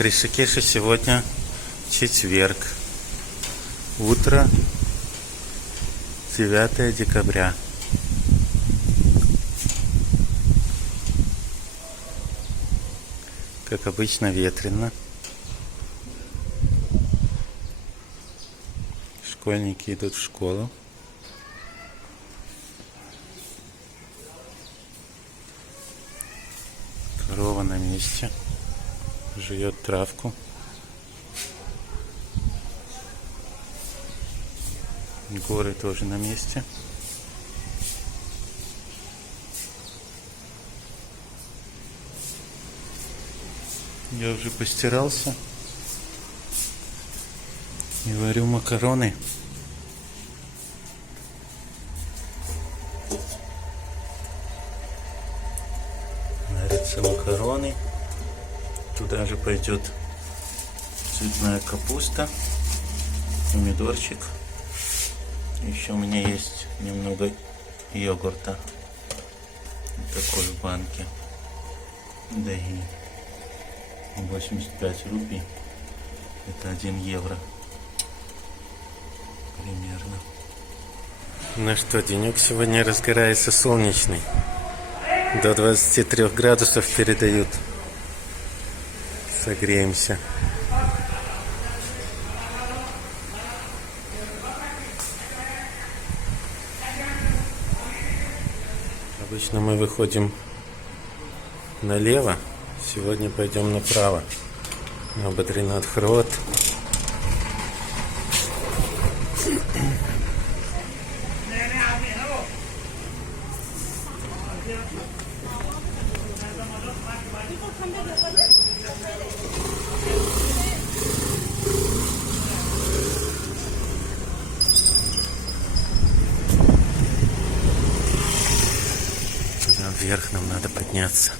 В Ришикеше сегодня четверг. Утро 9 декабря. Как обычно, ветрено. Школьники идут в школу. Корова на месте. Жует травку. Горы тоже на месте. Я уже постирался и варю макароны. Варятся макароны. Туда же пойдет цветная капуста, помидорчик. Еще у меня есть немного йогурта. Такой в банке. Да и 85 рупий. Это 1 евро. Примерно. Ну что, денек сегодня разгорается солнечный. До 23 градусов передают. Согреемся. Обычно мы выходим налево. Сегодня пойдем направо. На Бадринат-Хроот. Вверх нам надо подняться.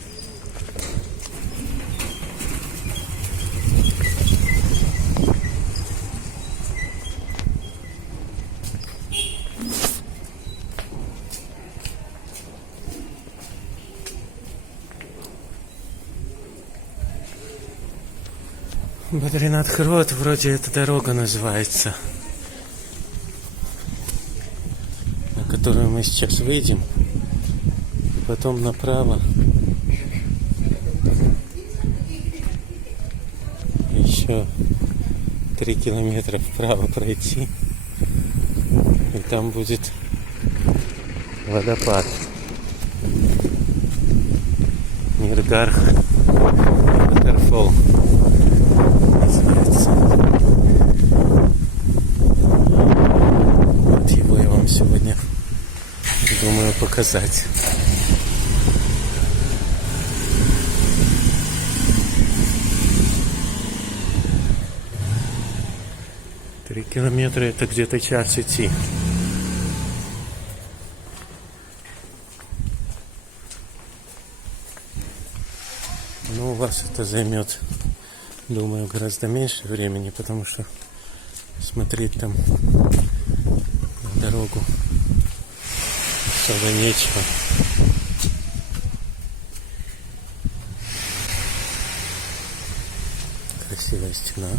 Бадринат-Хроот, вроде эта дорога называется, на которую мы сейчас выйдем. Потом направо. Еще 3 километра вправо пройти. И там будет водопад. Ниргарх Waterfall называется. Вот его я вам сегодня думаю показать. 3 километра это где-то час идти. Но у вас это займет, думаю, гораздо меньше времени, потому что смотреть там на дорогу особо нечего. Красивая стена.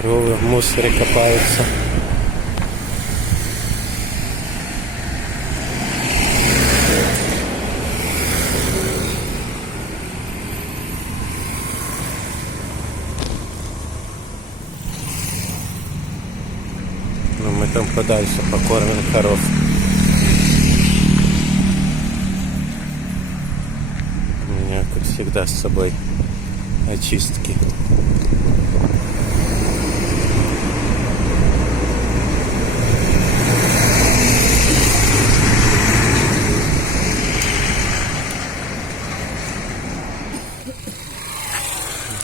Коровы в мусоре копаются. Ну, мы там подальше покормим коров. У меня, как всегда, с собой очистки.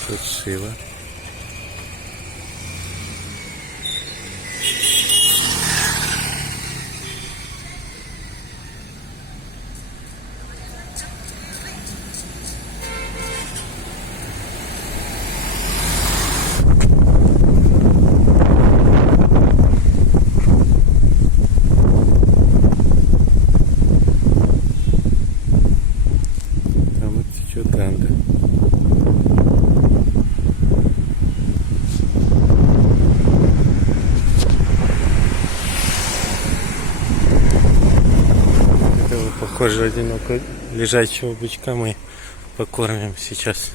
Тут шило. Там вот течет Ганга. Похоже, одиноко лежачего бычка мы покормим сейчас.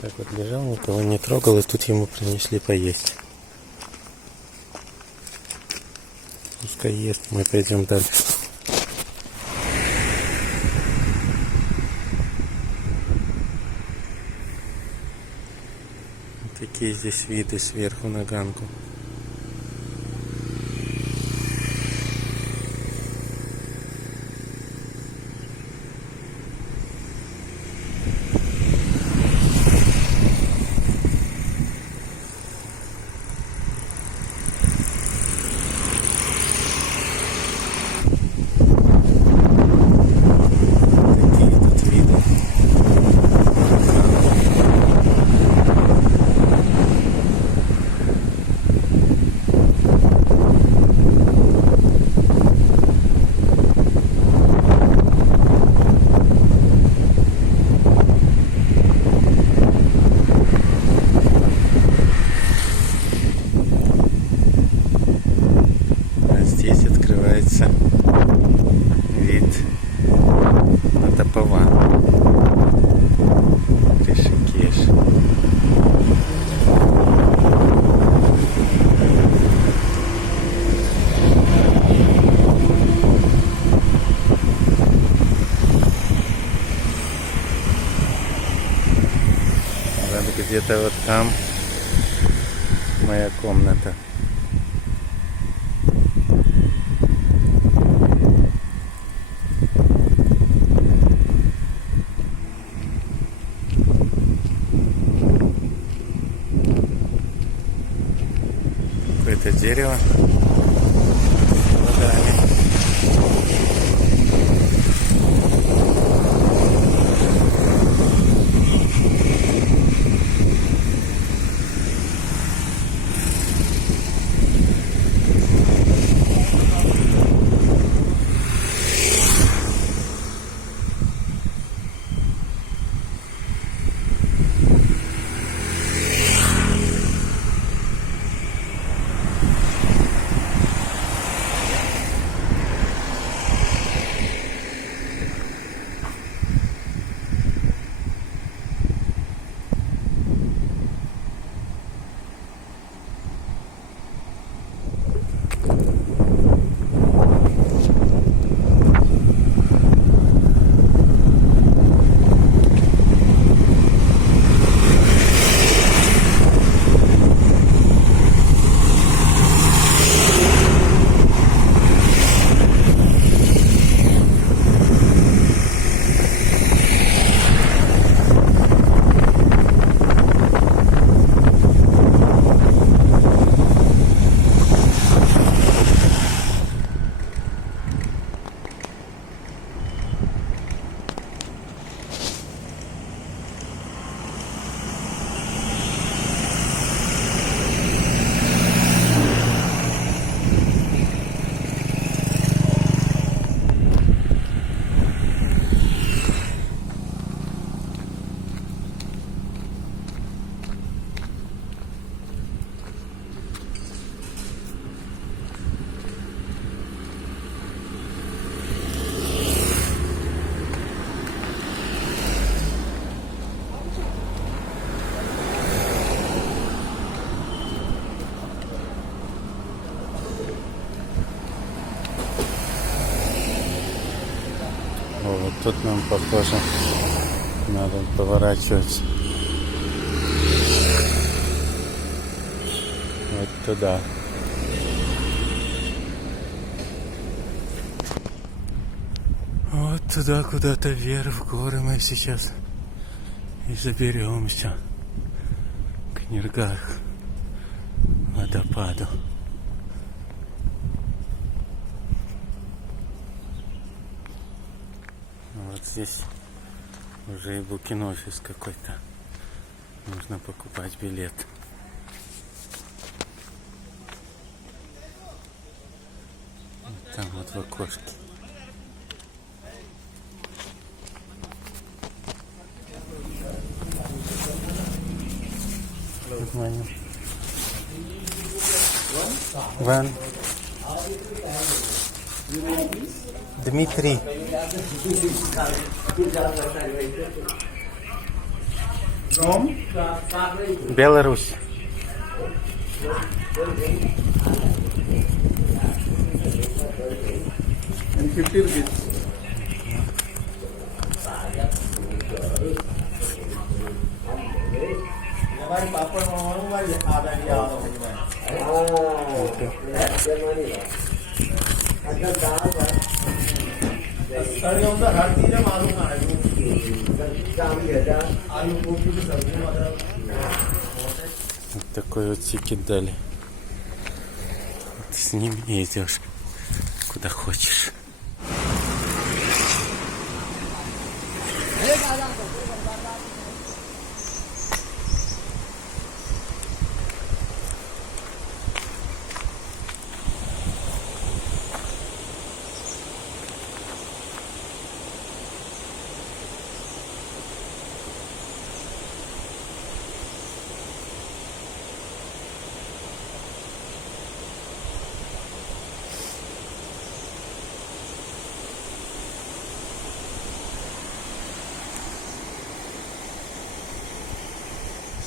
Так вот лежал, никого не трогал, и тут ему принесли поесть. Пускай ест, мы пойдем дальше. Вот такие здесь виды сверху на Гангу. Здесь открывается вид на Тапаван, Ришикеш. Где-то вот там моя комната. Какое-то дерево с плодами. Вот тут нам, похоже, надо поворачивать вот туда. Вот туда, куда-то вверх, в горы мы сейчас и заберемся к Ниргарх водопаду. Вот здесь уже и букин-офис какой-то. Нужно покупать билет. Вот там вот в окошке. Good morning. One. Дмитрий. Беларусь. Вот такой вот тикет дали. Ты с ним идешь куда хочешь.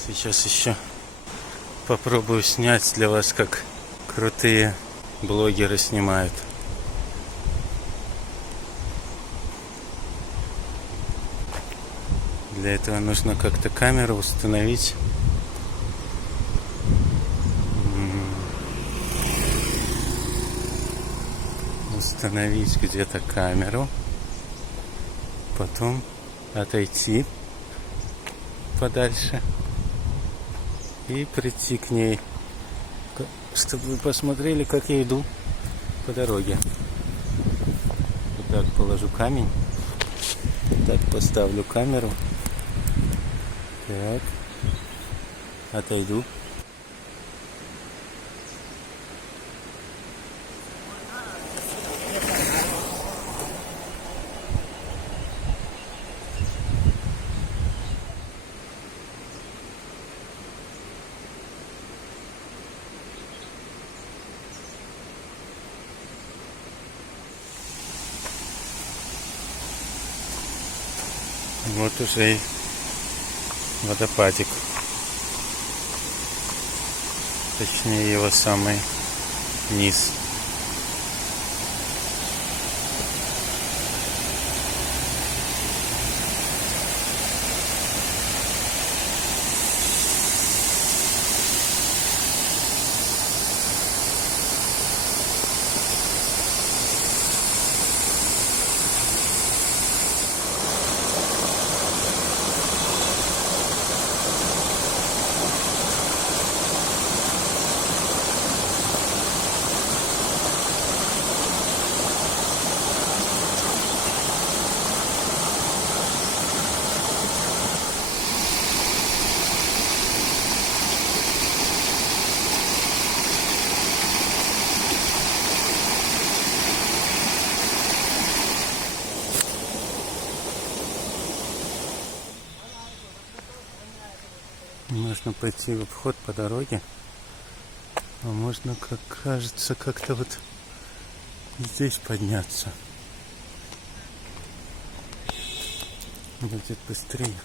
Сейчас еще попробую снять для вас, как крутые блогеры снимают. Для этого нужно как-то камеру установить. Установить где-то камеру. Потом отойти подальше. И прийти к ней, чтобы вы посмотрели, как я иду по дороге. Вот так положу камень. Так поставлю камеру. Так. Отойду. Вот уже и водопадик. Точнее, его самый низ. Можно пойти в обход по дороге, а можно, как кажется, как-то вот здесь подняться. Будет быстрее.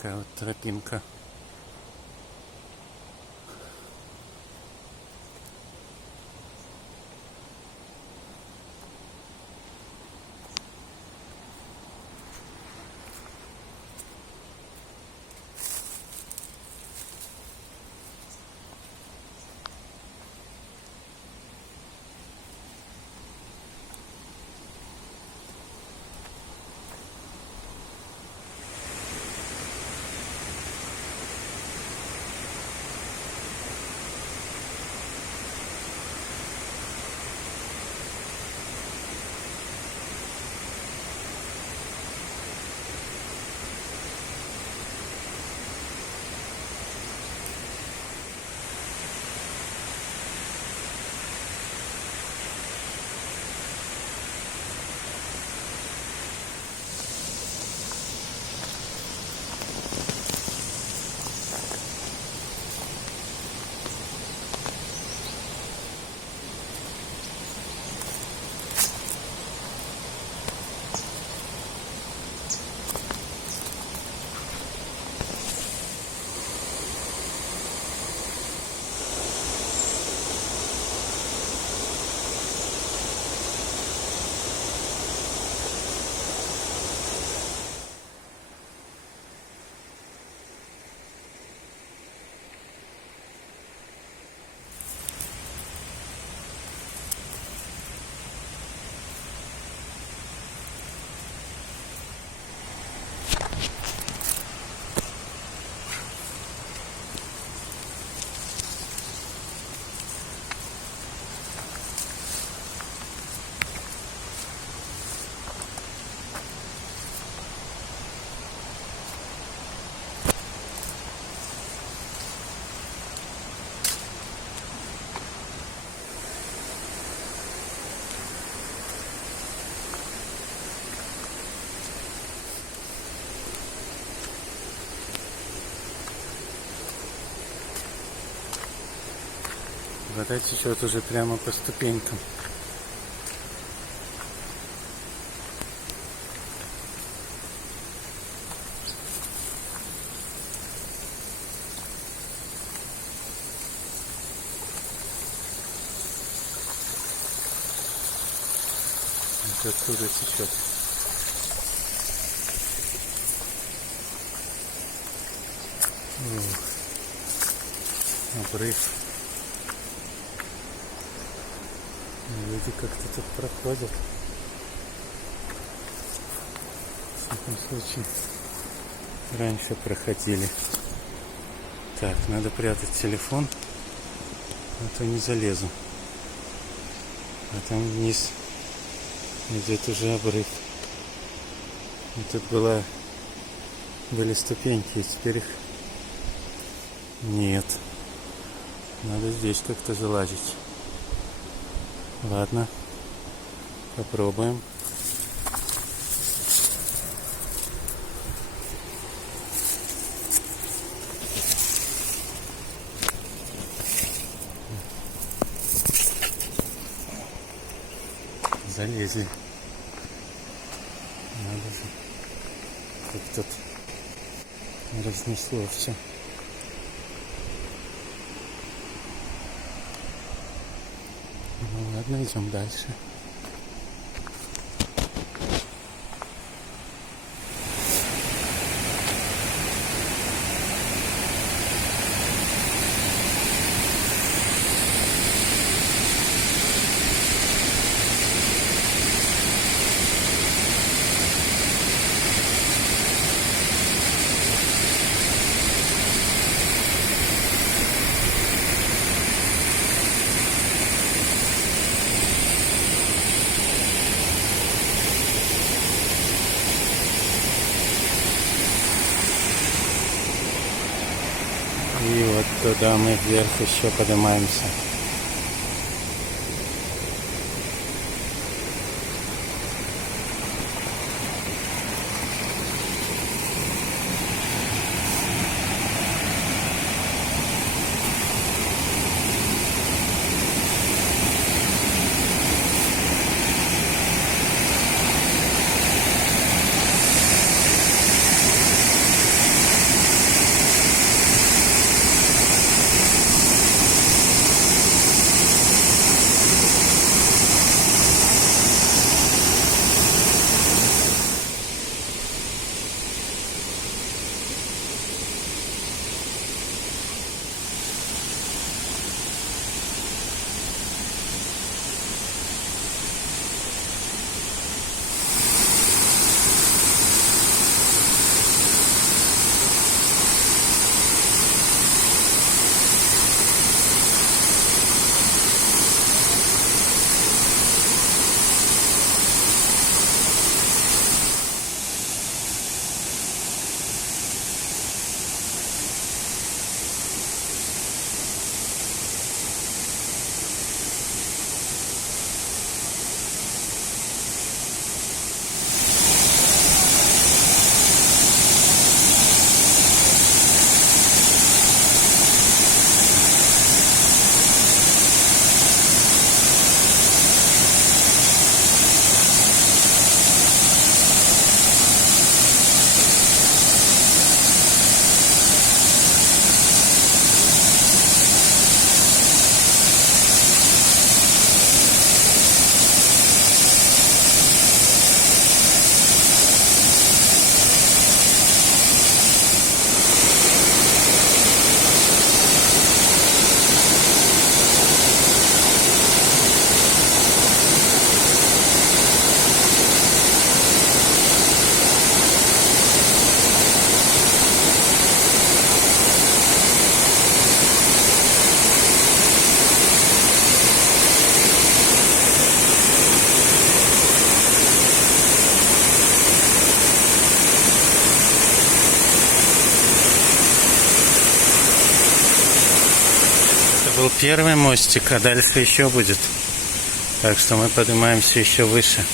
Такая вот тропинка. Вода течет уже прямо по ступенькам. Вот оттуда течет. Обрыв. Люди как-то тут проходят. В всяком случае, раньше проходили. Так, надо прятать телефон, а то не залезу. А там вниз идет уже обрыв. И тут были ступеньки, и теперь их нет. Надо здесь как-то залазить. Ладно, попробуем. Залезли. Надо же. Как тут разнесло все. Ну ладно, идем дальше. И вот туда мы вверх еще поднимаемся. был первый мостик, а дальше еще будет. Так что мы поднимаемся еще выше.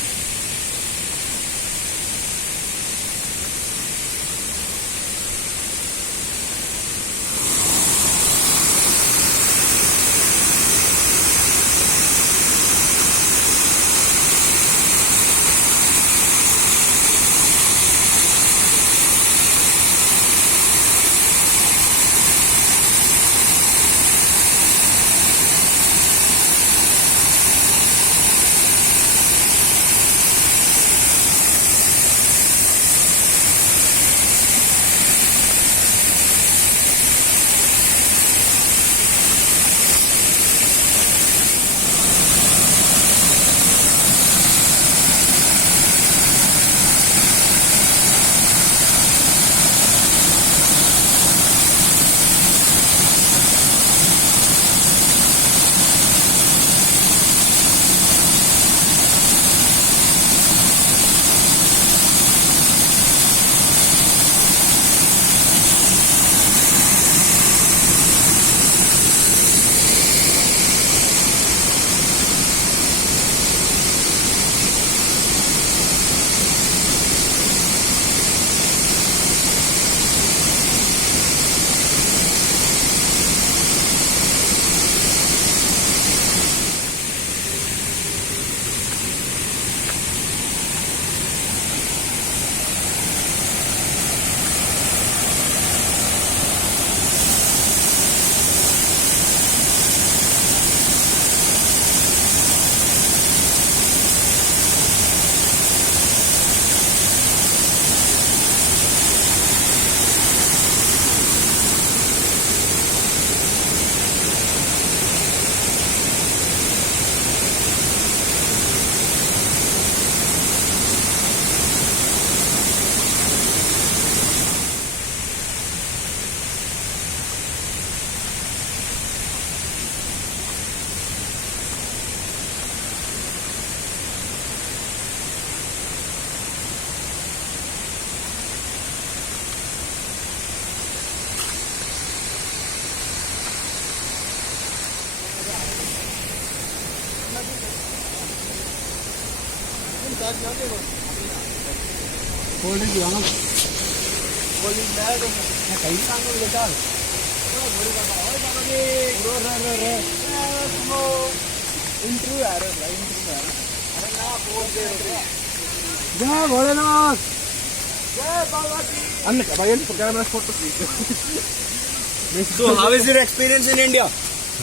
So, how is your experience in India?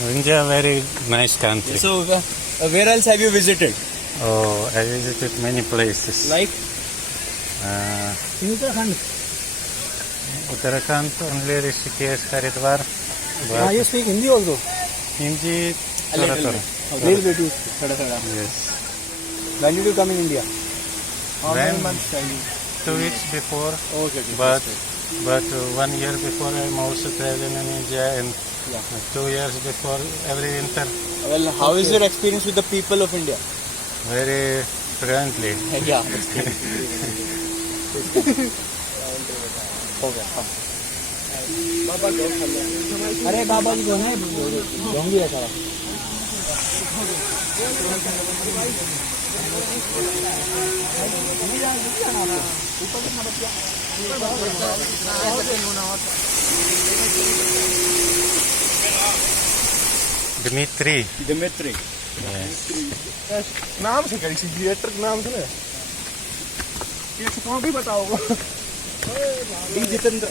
India, very nice country. So, where else have you visited? Oh, I visited many places. Like? Uttarakhand, only Rishikesh, Haridwar. But You speak Hindi also? Hindi, A Thora little Thora. bit. Little bit. Thora. Yes. When did you come in India? How many When? months have you? 2 weeks before, Okay. but 1 year before I'm also traveling in India, and 2 years before every winter. Well, how is your experience with the people of India? Very friendly. Yeah. अरे बाबा जी कौन है डोंगी है सारा Dmitry. Dimitri Yes. नाम से करी थिएटर नाम से ना ये कौन भी बताओ डी जितेंद्र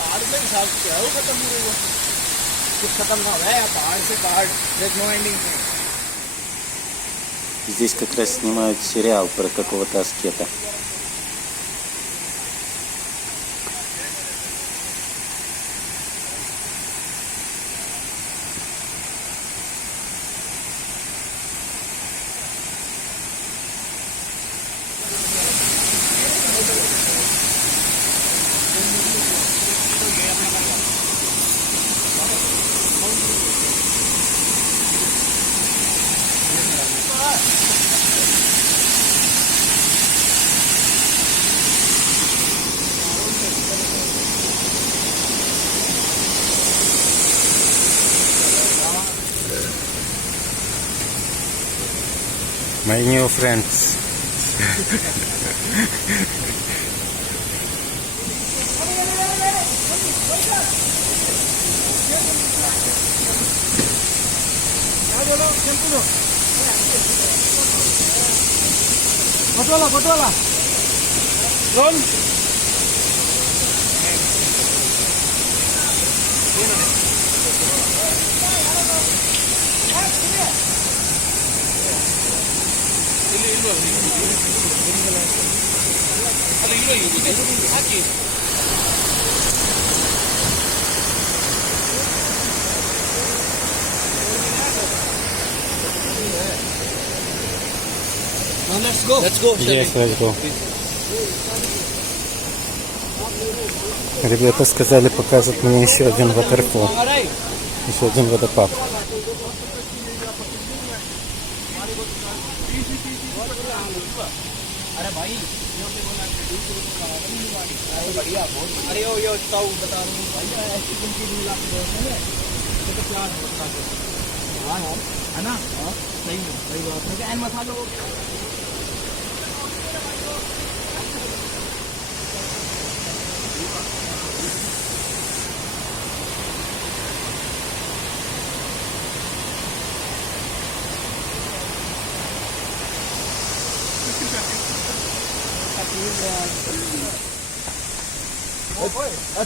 कार्ड में हिसाब से क्या है वो खत्म हो गया कुछ खत्म ना हुआ है कार्ड से card there's no ending Здесь как раз снимают сериал про какого-то аскета. My new friends. Patola. Ron. Let's go. Yes, let's go. Ребята сказали, покажут мне еще один waterfall, еще один водопад. अरे यो ताऊ बता रहा हूँ भाई ऐसी जिनकी भी लाख है तो प्यार होता है हाँ यार है ना हाँ सही बात है एन मसालों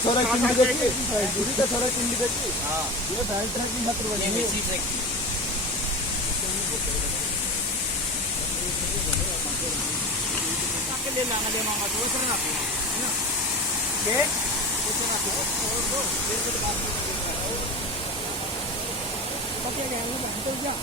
थोड़ा किंडी देखी पूरी का थोड़ा किंडी देखी हां ये बैल ट्रक की खतर बनी है इसी ट्रक की ले लाना ले मामा तो उसे ना है ना के उसे ना छोड़ दो फिर से बात करेंगे क्या गया वो अंकल क्या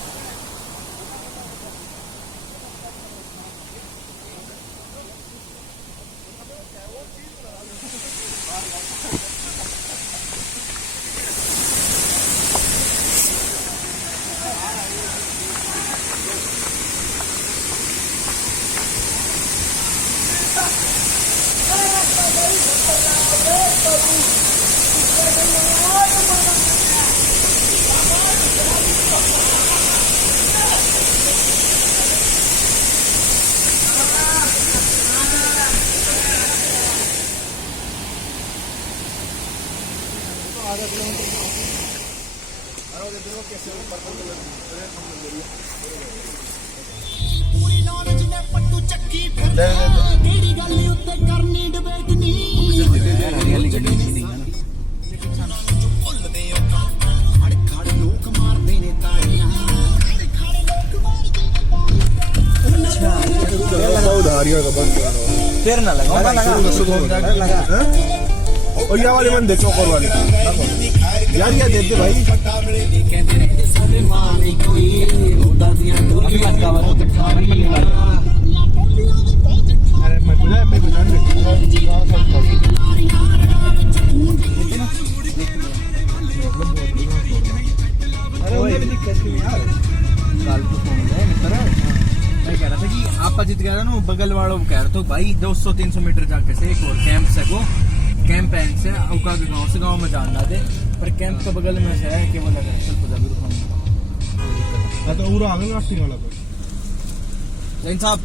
आधा किलोमीटर कैसे पूरी नॉलेज ने पट्टू चक्की केड़ी गल उत्ते करनी डिबेट नहीं हरियाली गड्डी नहीं है ना भुलदे ओ खड़ खड़ लोक मारदे ने ताड़ियां खड़ लोक मारदे ने अच्छा लगा उधारियों का बंद फिर ना लगा और ये वाले बंदे चौकोर वाले यार ये देते भाई अरे मैं बता मैं कह रहा था कि आप जित गया ना बगल वालों को कह रहा तो भाई 200-300 मीटर जाके से एक और कैंप से को कैंप एंड से औका के गांव से गांव में जाना दे पर कैंप के बगल में से है कि वो लगा चल पता भी रुकना तो पूरा आगे रास्ते वाला तो जैन साहब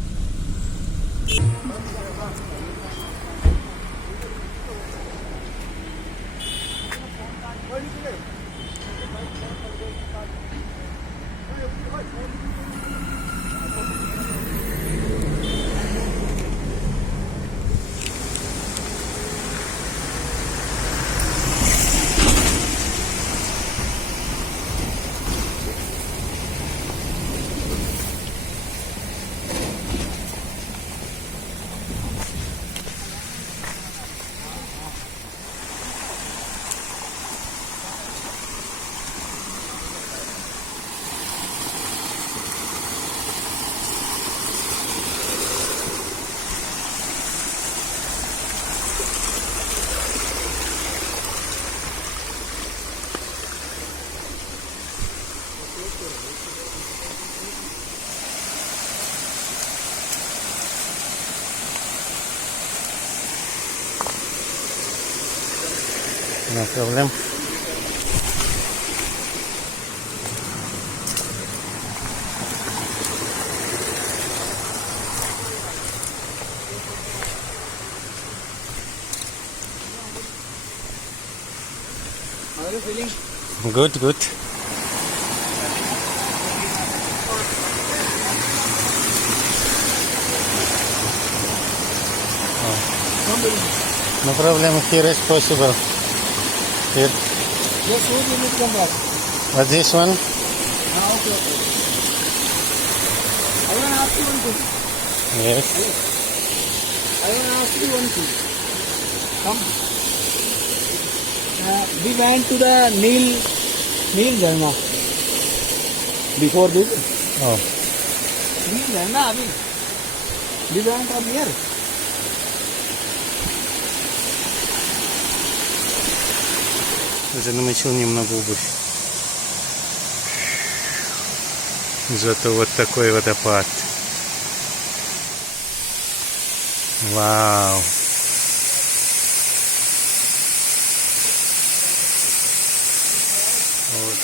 No problem. Good, good. No problem, here is possible. Here. Just wait, you need to come back. What this one? Okay, okay. I want to ask you one thing. Yes. I want to ask you one thing. Come. We went to the Nil Jharna. Before this, Oh, Nil Jharna, Abhi. We went from here. уже намочил немного обувь. Зато вот такой водопад. Вау. Вот.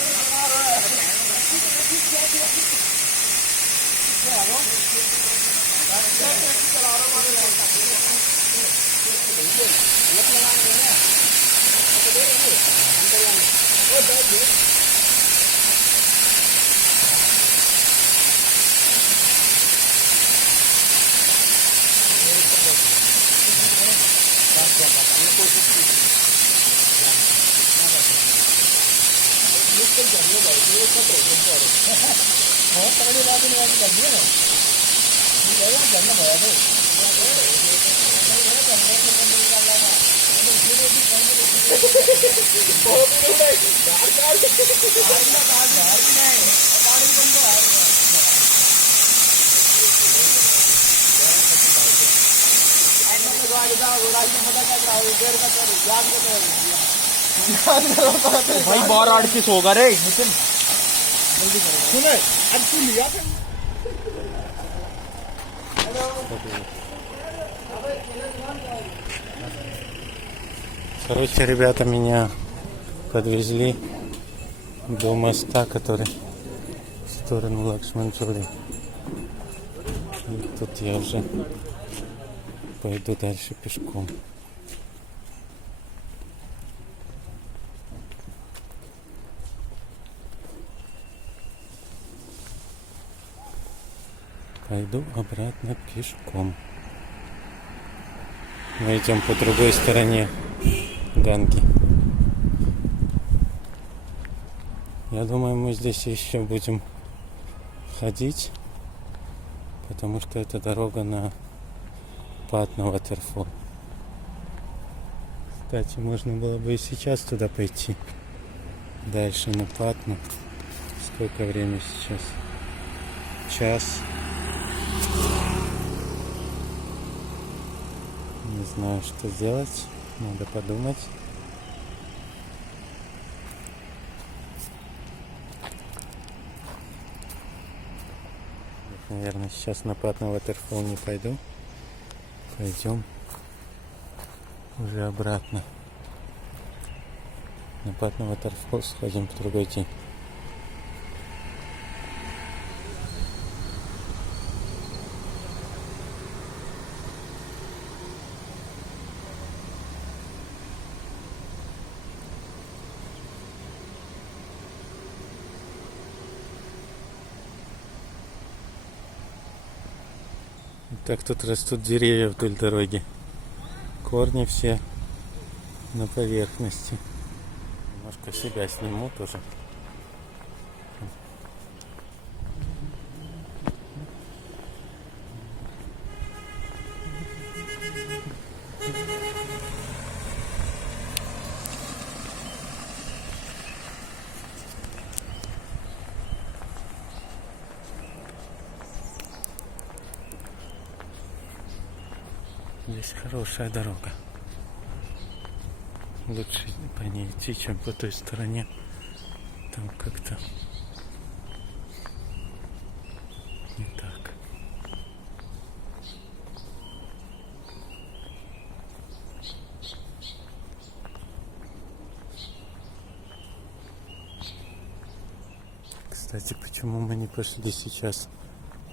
भाई बार 8 होगा रे नितिन सुने अब तू लिया था Короче, ребята меня подвезли до моста, который в сторону Лакшманджури. И тут я уже пойду дальше пешком. Пойду обратно пешком. Мы идем по другой стороне Ганги. Я думаю, мы здесь еще будем ходить, потому что это дорога на Патна Waterfall. Кстати, можно было бы и сейчас туда пойти. Дальше на Патну. Сколько времени сейчас? Час. Не знаю, что делать. Надо подумать. Наверное, сейчас на Патна Waterfall не пойду. Пойдем уже обратно. На Патна Waterfall сходим в другой день. Так тут растут деревья вдоль дороги. Корни все на поверхности. Немножко себя сниму тоже. Здесь хорошая дорога. Лучше по ней идти, чем по той стороне. Там как-то не так. Кстати, почему мы не пошли сейчас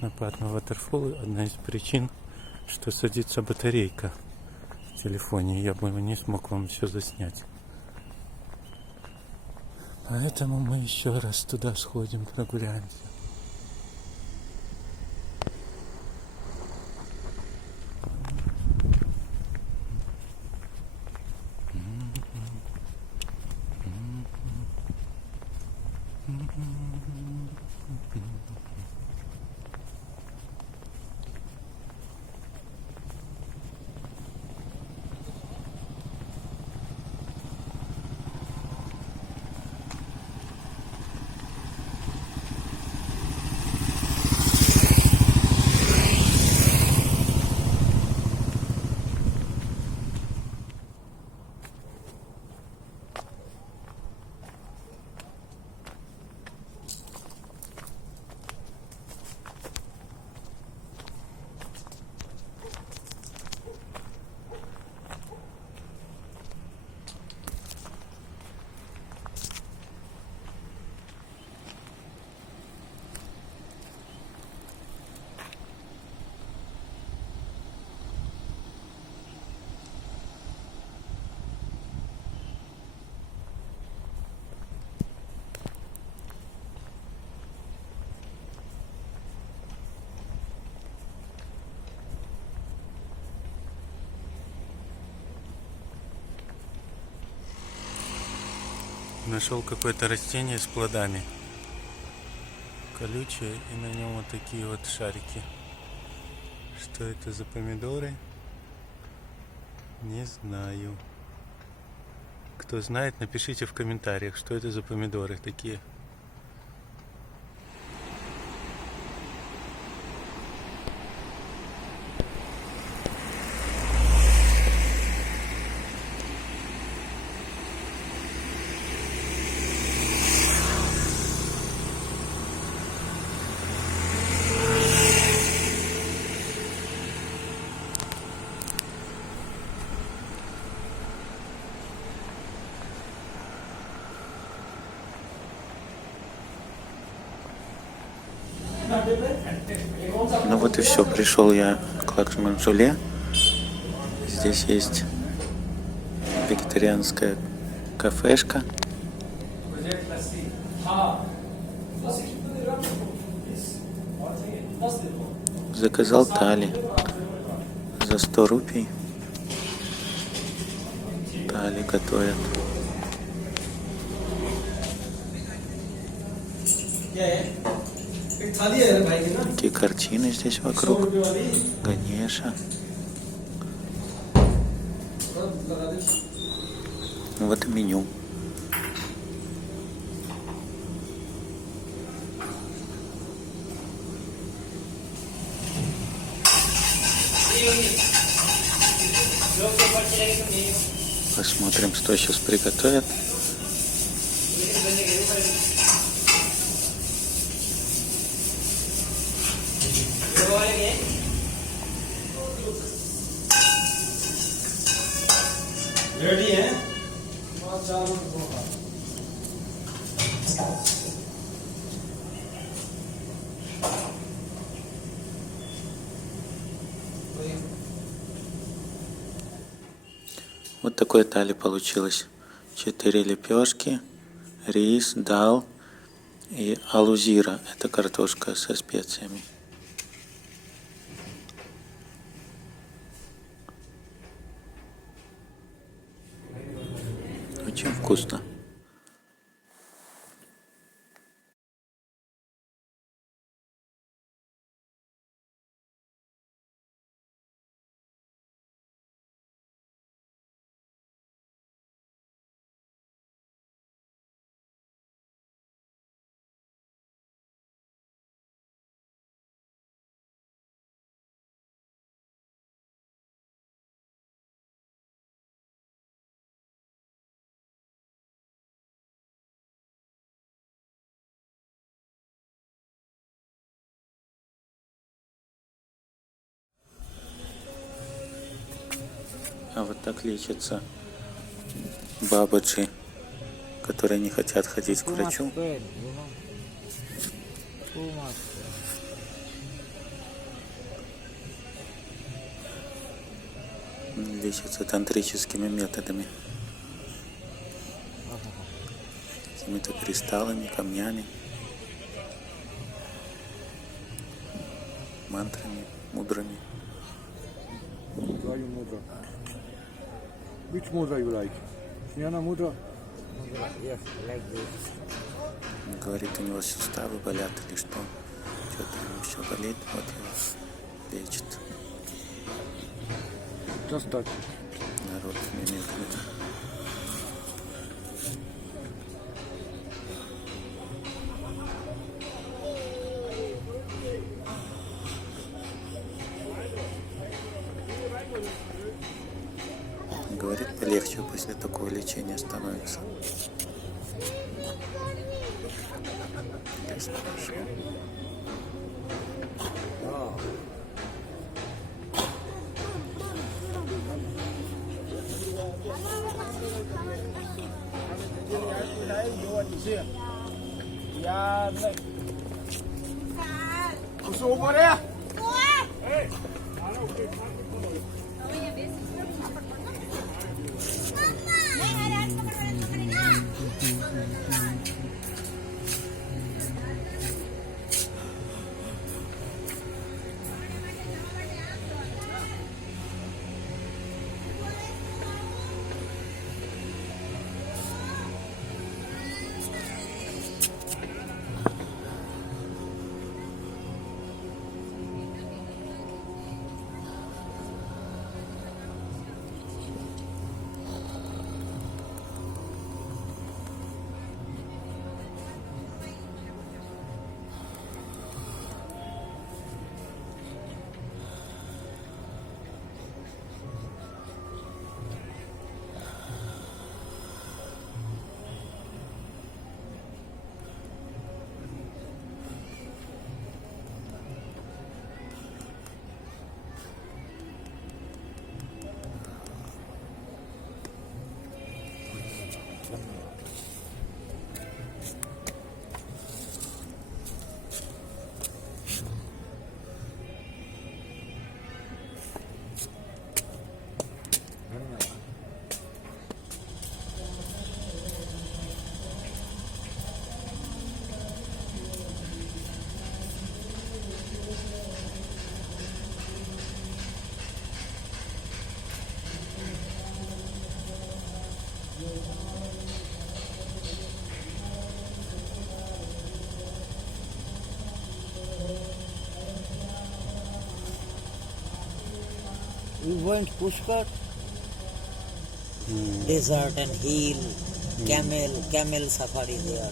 на Патна Waterfall? Одна из причин, что садится батарейка в телефоне. Я бы не смог вам все заснять. Поэтому мы еще раз туда сходим, прогуляемся. Нашел какое-то растение с плодами. Колючее, и на нем вот такие вот шарики. Что это за помидоры? Не знаю. Кто знает, напишите в комментариях, что это за помидоры такие. Ну вот и все, пришел я к Лакшман-Джуле. Здесь есть вегетарианская кафешка. Заказал тали за 100 рупий. Тали готовят. Такие картины здесь вокруг. Ганеша. Вот и меню. Посмотрим, что сейчас приготовят. रेडी है Вот такое тали получилось. 4 лепешки, рис, дал и алузира. Это картошка со специями. Очень вкусно. А вот так лечатся бабаджи, которые не хотят ходить к врачу. Лечатся тантрическими методами. какими-то кристаллами, камнями, мантрами, мудрами. Твою мудро. Which mudra you like? Jnana mudra? Yes, like this. Говорит, у него суставы болят или что. Что-то ему еще болит, вот его лечит. Just touch. Народ немедленно. Говорит, полегче после такого лечения становится. Я спрашиваю. We went Pushkar, desert and hill, camel safari there.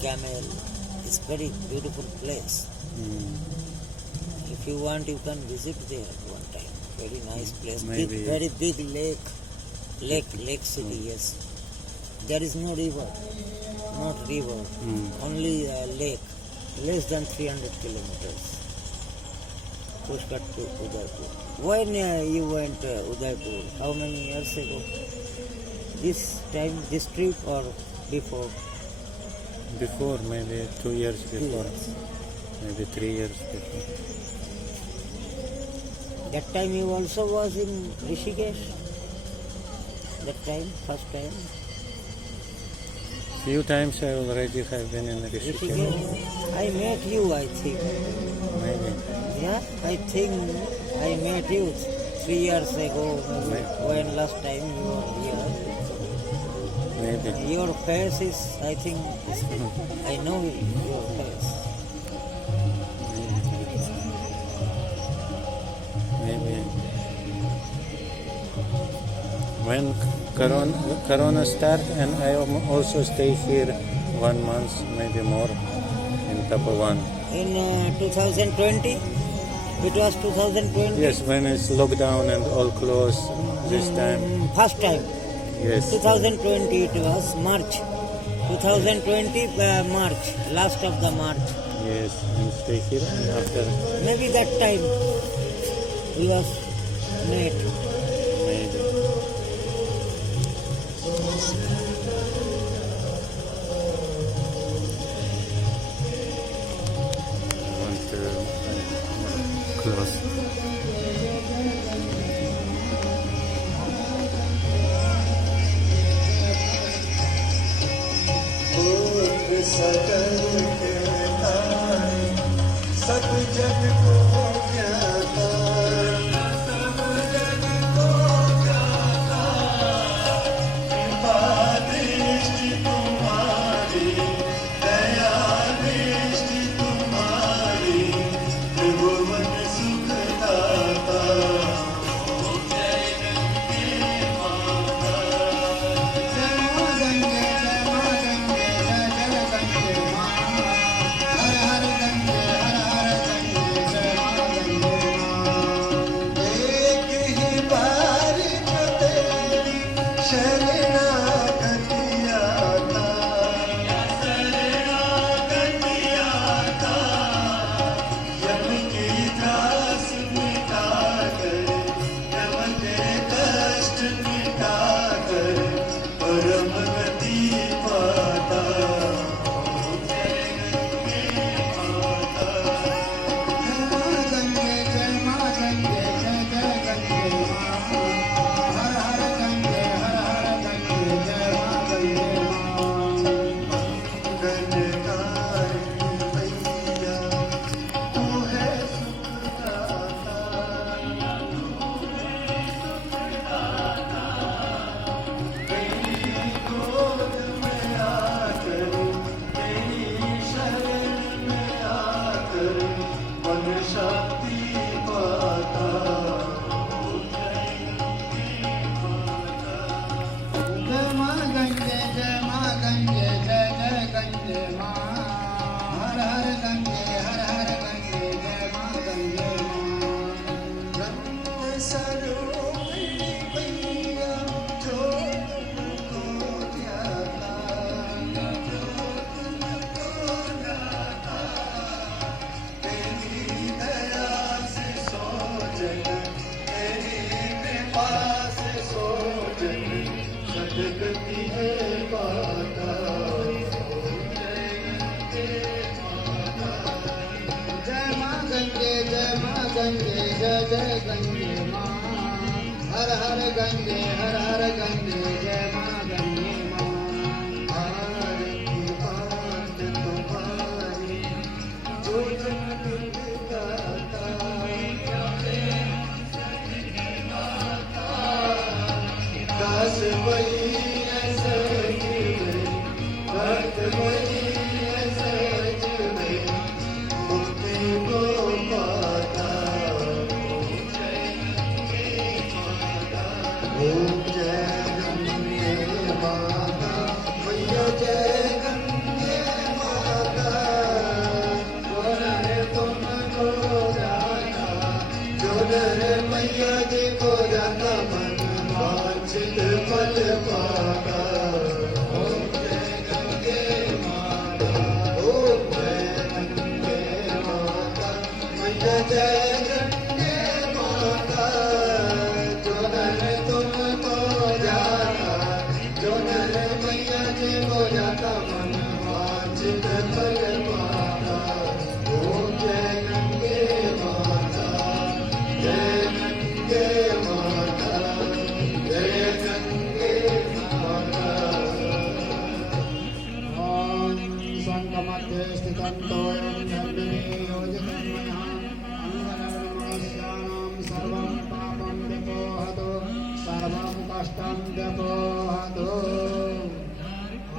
Camel is very beautiful place. If you want, you can visit there one time. Very nice place. Maybe. Very big lake city. Yes. There is no river, not river, only a lake. Less than 300 kilometers. Pushkar to Udaipur. When you went Udaipur? How many years ago? This time, this trip or before? Before, maybe 2 years before. Yes. Maybe 3 years before. That time you also was in Rishikesh? That time, first time? Few times I already have been in Rishikesh. Rishikesh? I met you, I think. Maybe. Yeah, I think I met you 3 years ago, maybe, when last time you were here. Maybe. Your face is, I think, I know your face. Maybe. When Corona start, and I also stay here 1 month, maybe more, in Tapovan. In 2020? It was 2020? Yes, when it's lockdown and all closed this time. First time. Yes. 2020 it was, March. 2020 March, last of the March. Yes, and stay here, and after Maybe that time we was met. maybe. I want to close. सकल के तारे सब जग को ज्ञाता कृपा दृष्टि तुम्हारी दया दृष्टि तुम्हारी त्रिभुवन सुखदाता एक ही बार जो तेरी शरणागति आता यम की त्रास मिटा कर यम के कष्ट मिटा कर परम गति पाता शक्ति पाता जय माँ गंगे जय माँ गंगे जय जय गंगे माँ हर हर गंगे हर हर गंगे जय माँ गंगे माँ सरोवरी मैया जो तुमको ध्याता तेरी दया से सोचन तेरी कृपा से सोचन सदगति है पाता जय माँ गंगे जय जय गंगे माँ हर हर गंगे जय माँ गंगे माँ आरती पाठ तुम्हारी जो जग गाता दास वही सच में भक्त वही सच में मुक्ति को पाता ओम जय गंगे माता मैया जय गंगे माता जो नर तुमको जाता जो नर मैया जी को जाता मन वांछित फल पाता ओम जय गंगे माता ओम जय गंगे माता मैया जय गंगे माता जो नर तुमको जाता जो नर मैया जी को जाता मन वांछित फल पाता ओम जय गंगे माता जय गंगे माता जय गंगे माता ॐ संगमध्ये स्थितं तोयं नन्दिनी योजितं मया अङ्गनमस्यानां सर्वं पापं व्यपोहतु सर्वं कष्टं व्यपोहतु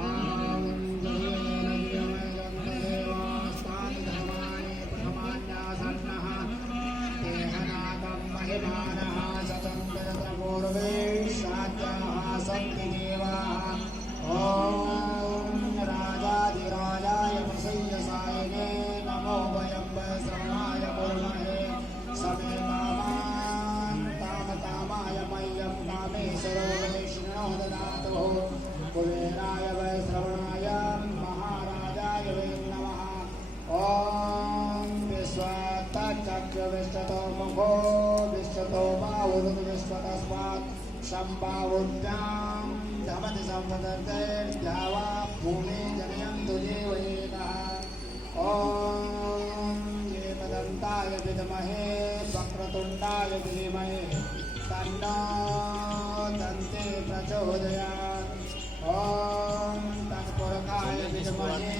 ॐ देवास्तानि धर्माणि प्रथमान्यासन्नः देहनादं महिमानः सतन्त्रपूर्वे साध्याः सन्ति देवाः ॐ राजाधिराजाय प्रसय्यसायिने नमो वयं वैश्रवणाय कुर्महे समे कामान् कामकामाय मह्यं कामेश्वरो वैष्णो ददातु कुबेराय वैश्रवणाय महाराजाय वै नमः ॐ विश्वतश्चक्षुविश्वतो मुखो विश्वतो बाहुरुः विश्वतस्मात् सम्भावुभ्यां धमति संवदन्तेर्द्यावा भूमि जनयन्तु जीवयेनः ॐ एकदन्ताय विद्महे वक्रतुण्डाय धीमहि तन्नो दन्ते प्रचोदयात् ॐ तत्पुरुषाय विद्महे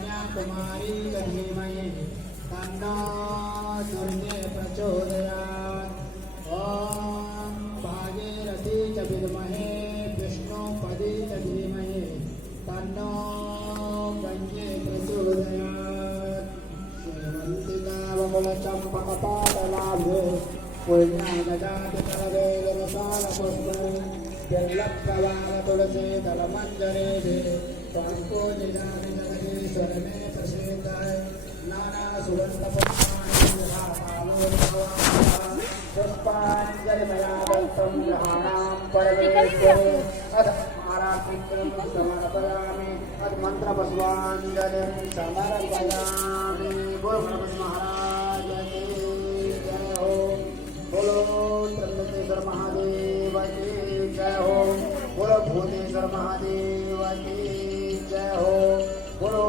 कन्याकुमारी धीमहि तन्नो दुर्गे प्रचोदयात् ॐ भागीरथी च विद्महे विष्णुपदी च धीमहि तन्नो गङ्गे प्रचोदयात् श्रीमन्तिकावकुलचम्पकपाटलाभे पुण्यागजातिकरवेलविशालपुष्पे तुलसीदलमञ्जरे त्वाम्पूजितानि जगदीश्वर मे प्रसीदाय पुष्पाञ्जलिमया दत्तं ग्रहाणां परमेश्वरे अथ आराधितं समर्पयामि अथ मन्त्रपुष्पाञ्जलिं समर्पयामि। बोलो गणपति महाराज की जय हो। बोलो त्र्यंबकेश्वर महादेव की जय हो। बोलो भूतेश्वर महादेव की जय हो। बोलो